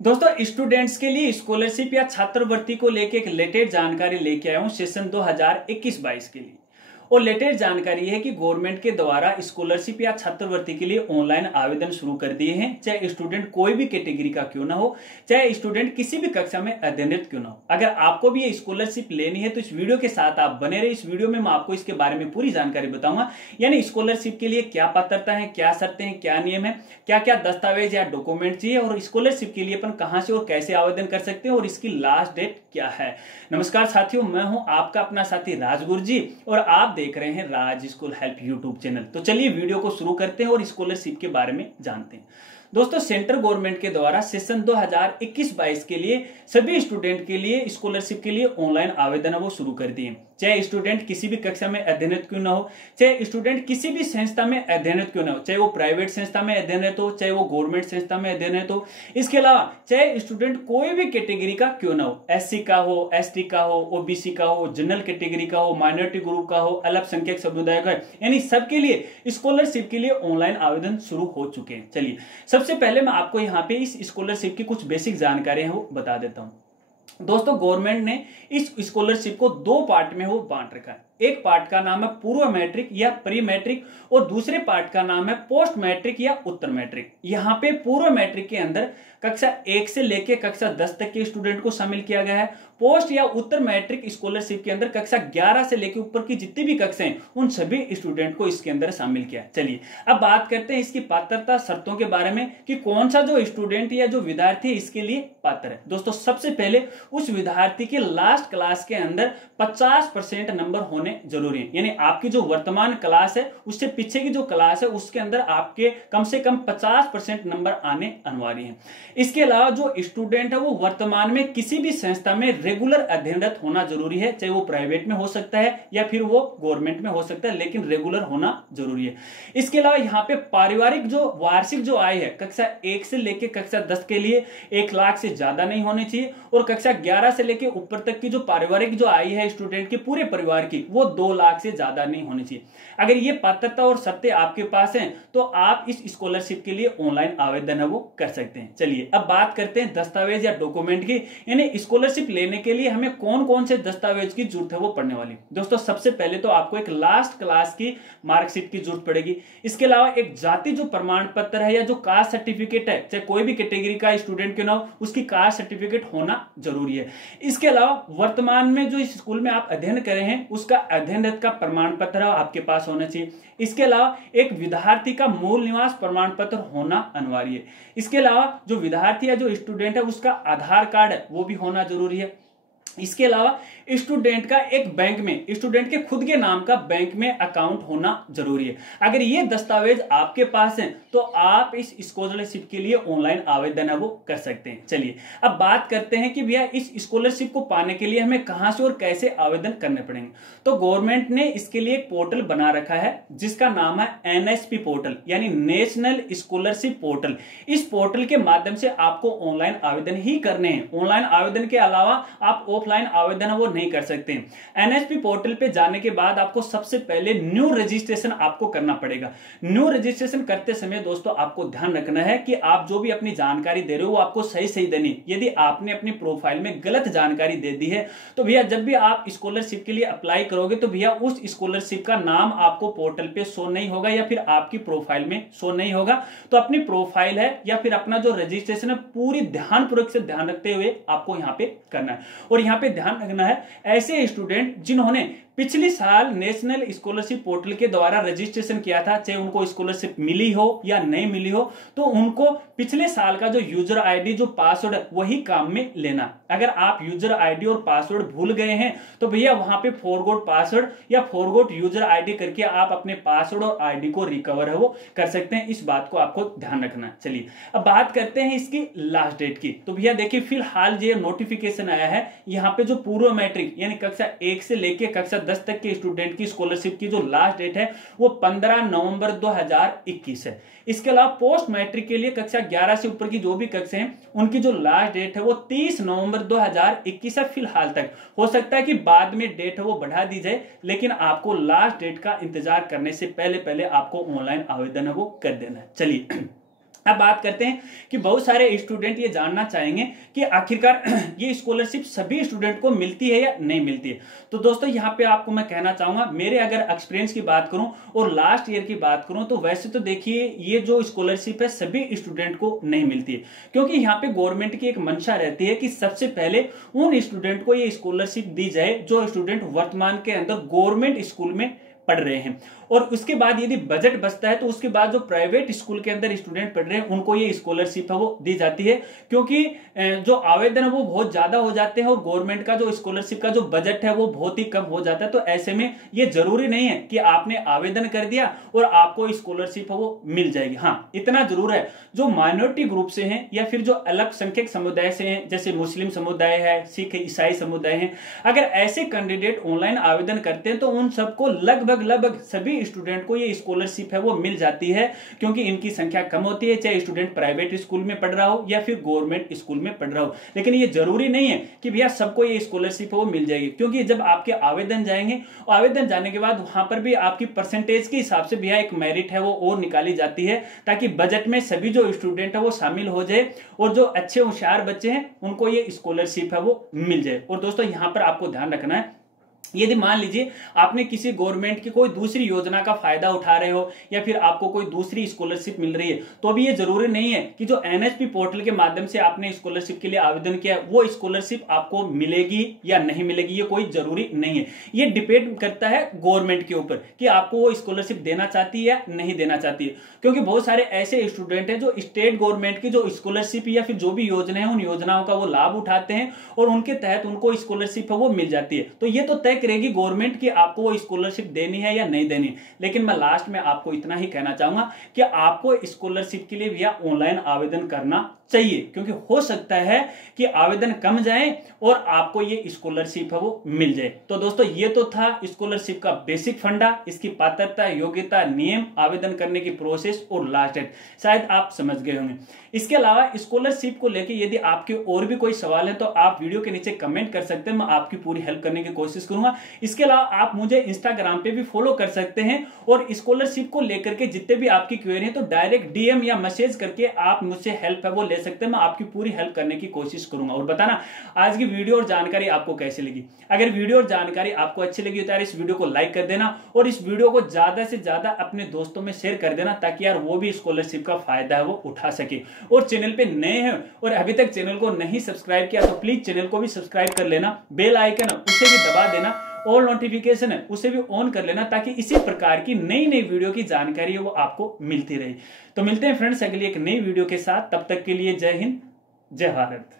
दोस्तों स्टूडेंट्स के लिए स्कॉलरशिप या छात्रवृत्ति को लेके एक लेटेस्ट जानकारी लेके आया हूं सेशन 2021-22 के लिए। और लेटेस्ट जानकारी है कि गवर्नमेंट के द्वारा स्कॉलरशिप या छात्रवृत्ति के लिए ऑनलाइन आवेदन शुरू कर दिए हैं, चाहे स्टूडेंट कोई भी कैटेगरी का क्यों ना हो, चाहे स्टूडेंट किसी भी कक्षा में अध्ययनरत क्यों ना हो। अगर आपको भी ये स्कॉलरशिप लेनी है तो इस वीडियो के साथ आप बने रहे। इस वीडियो में मैं आपको इसके बारे में पूरी जानकारी बताऊंगा, यानी स्कॉलरशिप के लिए क्या पात्रता है, क्या शर्तें हैं, क्या नियम है, क्या क्या दस्तावेज या डॉक्यूमेंट चाहिए और स्कॉलरशिप के लिए अपन कहां से और कैसे आवेदन कर सकते हैं और इसकी लास्ट डेट क्या है। नमस्कार साथियों, मैं हूं आपका अपना साथी राजगुरु जी और आप देख रहे हैं राज स्कूल हेल्प यूट्यूब चैनल। तो चलिए वीडियो को शुरू करते हैं और स्कॉलरशिप के बारे में जानते हैं। दोस्तों सेंट्रल गवर्नमेंट के द्वारा सेशन 2021-22 के लिए सभी स्टूडेंट के लिए स्कॉलरशिप के लिए ऑनलाइन आवेदन वो शुरू कर दिए। चाहे स्टूडेंट किसी भी कक्षा में अध्ययनरत क्यों ना हो, चाहे स्टूडेंट किसी भी संस्था में अध्ययनरत क्यों ना हो, चाहे वो प्राइवेट संस्था में अध्ययनरत हो, चाहे वो गवर्नमेंट संस्था में अध्ययनरत हो। इसके अलावा चाहे स्टूडेंट कोई भी कैटेगरी का क्यों ना हो, एससी का हो, एसटी का हो, ओबीसी का हो, जनरल कैटेगरी का हो, माइनॉरिटी ग्रुप का हो, अल्पसंख्यक समुदाय का, यानी सबके लिए स्कॉलरशिप के लिए ऑनलाइन आवेदन शुरू हो चुके हैं। चलिए सबसे पहले मैं आपको यहाँ पे इस स्कॉलरशिप की कुछ बेसिक जानकारी है वो बता देता हूं। दोस्तों गवर्नमेंट ने इस स्कॉलरशिप को दो पार्ट में वो बांट रखा है। एक पार्ट का नाम है पूर्व मैट्रिक या प्री मैट्रिक और दूसरे पार्ट का नाम है पोस्ट मैट्रिक या उत्तर मैट्रिक। यहाँ पे पूर्व मैट्रिक के अंदर कक्षा 1 से लेकर कक्षा 10 तक के स्टूडेंट को शामिल किया गया है। पोस्ट या उत्तर मैट्रिक स्कॉलरशिप के अंदर कक्षा 11 से लेकर ऊपर की जितनी भी कक्षाएं उन सभी स्टूडेंट को इसके अंदर शामिल किया। चलिए अब बात करते हैं इसकी पात्रता शर्तों के बारे में कि कौन सा जो स्टूडेंट या जो विद्यार्थी इसके लिए पात्र है। दोस्तों सबसे पहले उस विद्यार्थी के लास्ट क्लास के अंदर 50% नंबर होने जरूरी है, यानी आपकी जो वर्तमान क्लास है उससे पीछे की जो क्लास है उसके अंदर आपके कम से कम 50% नंबर आने अनिवार्य है। इसके अलावा जो स्टूडेंट है वो वर्तमान में किसी भी संस्था में रेगुलर अध्ययनरत होना जरूरी है, चाहे वो प्राइवेट में हो सकता है या फिर वो गवर्नमेंट में हो सकता है, लेकिन रेगुलर होना जरूरी है। इसके अलावा यहाँ पे पारिवारिक जो वार्षिक जो आय है कक्षा 1 से लेकर कक्षा 10 के लिए 1 लाख से ज्यादा नहीं होनी चाहिए और कक्षा 11 से लेकर ऊपर तक की जो पारिवारिक जो आय है स्टूडेंट के पूरे परिवार की वो 2 लाख से ज्यादा नहीं होनी चाहिए। अगर ये पात्रता और शर्तें आपके पास हैं तो आप इस स्कॉलरशिप के लिए ऑनलाइन आवेदन है वो कर सकते हैं। चलिए अब बात करते हैं दस्तावेज या डॉक्यूमेंट की, यानी स्कॉलरशिप लेने के लिए हमें कौन कौन से दस्तावेज की जरूरत है वो पड़ने वाली। दोस्तों सबसे पहले तो आपको एक लास्ट क्लास की मार्कशीट की जरूरत पड़ेगी। इसके अलावा एक जाति जो प्रमाण पत्र है या जो कास्ट सर्टिफिकेट है, चाहे कोई भी कैटेगरी का स्टूडेंट क्यों ना हो, उसकी कास्ट सर्टिफिकेट होना जरूरी है। इसके अलावा वर्तमान में जो स्कूल में आप अध्ययन कर रहे हैं उसका अध्ययनरत का प्रमाण पत्र आपके पास होना चाहिए। इसके अलावा एक विद्यार्थी का मूल निवास प्रमाण पत्र होना अनिवार्य है। इसके अलावा जो विद्यार्थी या जो स्टूडेंट है उसका आधार कार्ड है वो भी होना जरूरी है। इसके अलावा स्टूडेंट का एक बैंक में स्टूडेंट के खुद के नाम का बैंक में अकाउंट होना जरूरी है। अगर ये दस्तावेज आपके पास हैं तो आप इस स्कॉलरशिप के लिए ऑनलाइन आवेदन है वो कर सकते हैं। चलिए अब बात करते हैं कि भैया इस स्कॉलरशिप को पाने के लिए हमें कहां से और कैसे आवेदन करने पड़ेंगे। तो गवर्नमेंट ने इसके लिए एक पोर्टल बना रखा है जिसका नाम है एनएसपी पोर्टल, यानी नेशनल स्कॉलरशिप पोर्टल। इस पोर्टल के माध्यम से आपको ऑनलाइन आवेदन ही करने हैं। ऑनलाइन आवेदन के अलावा आप ऑफलाइन आवेदन वो नहीं कर सकते। एनएसपी पोर्टल पे जाने के बाद आपको सबसे पहले न्यू रजिस्ट्रेशन आपको करना पड़ेगा। न्यू रजिस्ट्रेशन करते समय दोस्तों आपको ध्यान रखना है कि आप जो भी अपनी जानकारी दे रहे हो वो आपको सही सही देनी। यदि आपने अपनी प्रोफाइल में गलत जानकारी दे दी है तो भैया जब भी आप स्कॉलरशिप के लिए अप्लाई करोगे तो भैया उस स्कॉलरशिप का नाम आपको पोर्टल पे शो नहीं होगा या फिर आपकी प्रोफाइल में शो नहीं होगा। तो अपनी प्रोफाइल है या फिर अपना जो रजिस्ट्रेशन है पूरी ध्यानपूर्वक से ध्यान रखते हुए आपको यहाँ पे करना है। और यहाँ पे ध्यान रखना है ऐसे स्टूडेंट जिन्होंने पिछले साल नेशनल स्कॉलरशिप पोर्टल के द्वारा रजिस्ट्रेशन किया था, चाहे उनको स्कॉलरशिप मिली हो या नहीं मिली हो, तो उनको पिछले साल का जो यूजर आईडी जो पासवर्ड वही काम में लेना। अगर आप यूजर आईडी और पासवर्ड भूल गए हैं तो भैया वहां पे फॉरगॉट पासवर्ड या फॉरगॉट यूजर आईडी करके आप अपने पासवर्ड और आईडी को रिकवर है वो कर सकते हैं। इस बात को आपको ध्यान रखना है। चलिए अब बात करते हैं इसकी लास्ट डेट की। तो भैया देखिए फिलहाल ये नोटिफिकेशन आया है यहाँ पे जो पूर्व मैट्रिक यानी कक्षा 1 से लेकर कक्षा 10 तक के स्टूडेंट की स्कॉलरशिप की जो लास्ट डेट है वो 15 नवंबर 2021 है। इसके अलावा पोस्ट मैट्रिक के लिए कक्षा 11 से ऊपर की जो भी कक्षा हैं उनकी जो लास्ट डेट है वो 30 नवंबर 2021 है फिलहाल तक। हो सकता है कि बाद में डेट है वो बढ़ा दी जाए, लेकिन आपको लास्ट डेट का इंतजार करने से पहले पहले आपको ऑनलाइन आवेदन है वो कर देना है। चलिए अब बात करते हैं कि बहुत सारे स्टूडेंट ये जानना चाहेंगे कि आखिरकार ये स्कॉलरशिप सभी स्टूडेंट को मिलती है या नहीं मिलती है। तो दोस्तों यहाँ पे आपको मैं कहना चाहूंगा, मेरे अगर एक्सपीरियंस की बात करूं और लास्ट ईयर की बात करूं तो वैसे तो देखिए ये जो स्कॉलरशिप है सभी स्टूडेंट को नहीं मिलती है, क्योंकि यहाँ पे गवर्नमेंट की एक मंशा रहती है कि सबसे पहले उन स्टूडेंट को ये स्कॉलरशिप दी जाए जो स्टूडेंट वर्तमान के अंदर गवर्नमेंट स्कूल में पढ़ रहे हैं, और उसके बाद यदि बजट बचता है तो उसके बाद जो प्राइवेट स्कूल के अंदर स्टूडेंट पढ़ रहे हैं उनको ये स्कॉलरशिप है वो दी जाती है, क्योंकि जो आवेदन है वो बहुत ज्यादा हो जाते हैं और गवर्नमेंट का जो स्कॉलरशिप का जो बजट है वो बहुत ही कम हो जाता है। तो ऐसे में ये जरूरी नहीं है कि आपने आवेदन कर दिया और आपको स्कॉलरशिप है वो मिल जाएगी। हाँ, इतना जरूर है, जो माइनॉरिटी ग्रुप से हैं या फिर जो अल्पसंख्यक समुदाय से हैं, जैसे मुस्लिम समुदाय है, सिख ईसाई समुदाय है, अगर ऐसे कैंडिडेट ऑनलाइन आवेदन करते हैं तो उन सबको लगभग सभी स्टूडेंट को ये स्कॉलरशिप है वो मिल जाती है, क्योंकि इनकी संख्या कम होती है, चाहे स्टूडेंट प्राइवेट स्कूल में पढ़ रहा हो या फिर गवर्नमेंट स्कूल में पढ़ रहा हो। लेकिन ये जरूरी नहीं है कि भैया सबको ये स्कॉलरशिप है वो मिल जाएगी, क्योंकि जब आपके आवेदन जाएंगे, आवेदन जाने के बाद वहां पर भी आपकी परसेंटेज के हिसाब से भैया एक मेरिट है वो और निकाली जाती है, ताकि बजट में सभी जो स्टूडेंट है वो शामिल हो जाए और जो अच्छे होशियार बच्चे हैं उनको ये स्कॉलरशिप है वो मिल जाए। और दोस्तों यहाँ पर आपको ध्यान रखना है, यदि मान लीजिए आपने किसी गवर्नमेंट की कोई दूसरी योजना का फायदा उठा रहे हो या फिर आपको कोई दूसरी स्कॉलरशिप मिल रही है, तो अभी ये जरूरी नहीं है कि जो एनएचपी पोर्टल के माध्यम से आपने स्कॉलरशिप के लिए आवेदन किया वो स्कॉलरशिप आपको मिलेगी या नहीं मिलेगी, ये कोई जरूरी नहीं है। ये डिपेंड करता है गवर्नमेंट के ऊपर कि आपको वो स्कॉलरशिप देना चाहती है या नहीं देना चाहती है, क्योंकि बहुत सारे ऐसे स्टूडेंट हैं जो स्टेट गवर्नमेंट की जो स्कॉलरशिप या फिर जो भी योजना है उन योजनाओं का वो लाभ उठाते हैं और उनके तहत उनको स्कॉलरशिप है वो मिल जाती है। तो ये तो तय करेगी गवर्नमेंट कि आपको वो स्कॉलरशिप देनी है या नहीं देनी। लेकिन मैं लास्ट में आपको इतना ही कहना चाहूंगा कि आपको स्कॉलरशिप के लिए भैया ऑनलाइन आवेदन करना चाहिए, क्योंकि हो सकता है कि आवेदन कम जाए और आपको ये स्कॉलरशिप है वो मिल जाए। तो दोस्तों ये तो था स्कॉलरशिप का बेसिक फंडा, इसकी पात्रता, योग्यता, नियम, आवेदन करने की प्रोसेस और लास्ट डेट, शायद आप समझ गए होंगे। इसके अलावा स्कॉलरशिप को लेकर यदि आपके और भी कोई सवाल है तो आप वीडियो के नीचे कमेंट कर सकते हैं, मैं आपकी पूरी हेल्प करने की कोशिश करूंगा। इसके अलावा आप मुझे इंस्टाग्राम पे भी फॉलो कर सकते हैं और स्कॉलरशिप को लेकर के जितने भी आपकी क्वेरी है तो डायरेक्ट डीएम या मैसेज करके आप मुझसे हेल्प है वो ले सकते हैं, मैं आपकी पूरी हेल्प करने की कोशिश करूंगा। और बताना आज की वीडियो और जानकारी आपको कैसी लगी। अगर वीडियो और जानकारी आपको अच्छी लगी तो यार इस वीडियो को लाइक कर देना और इस वीडियो को ज्यादा से ज्यादा अपने दोस्तों में शेयर कर देना, ताकि यार वो भी स्कॉलरशिप का फायदा है वो उठा सके। और चैनल पे नए हैं और अभी तक चैनल को नहीं सब्सक्राइब किया तो प्लीज चैनल को भी सब्सक्राइब कर लेना, बेल आइकन उसे भी दबा देना, ऑल नोटिफिकेशन है उसे भी ऑन कर लेना, ताकि इसी प्रकार की नई नई वीडियो की जानकारी है वो आपको मिलती रहे। तो मिलते हैं फ्रेंड्स अगली एक नई वीडियो के साथ, तब तक के लिए जय हिंद, जय भारत।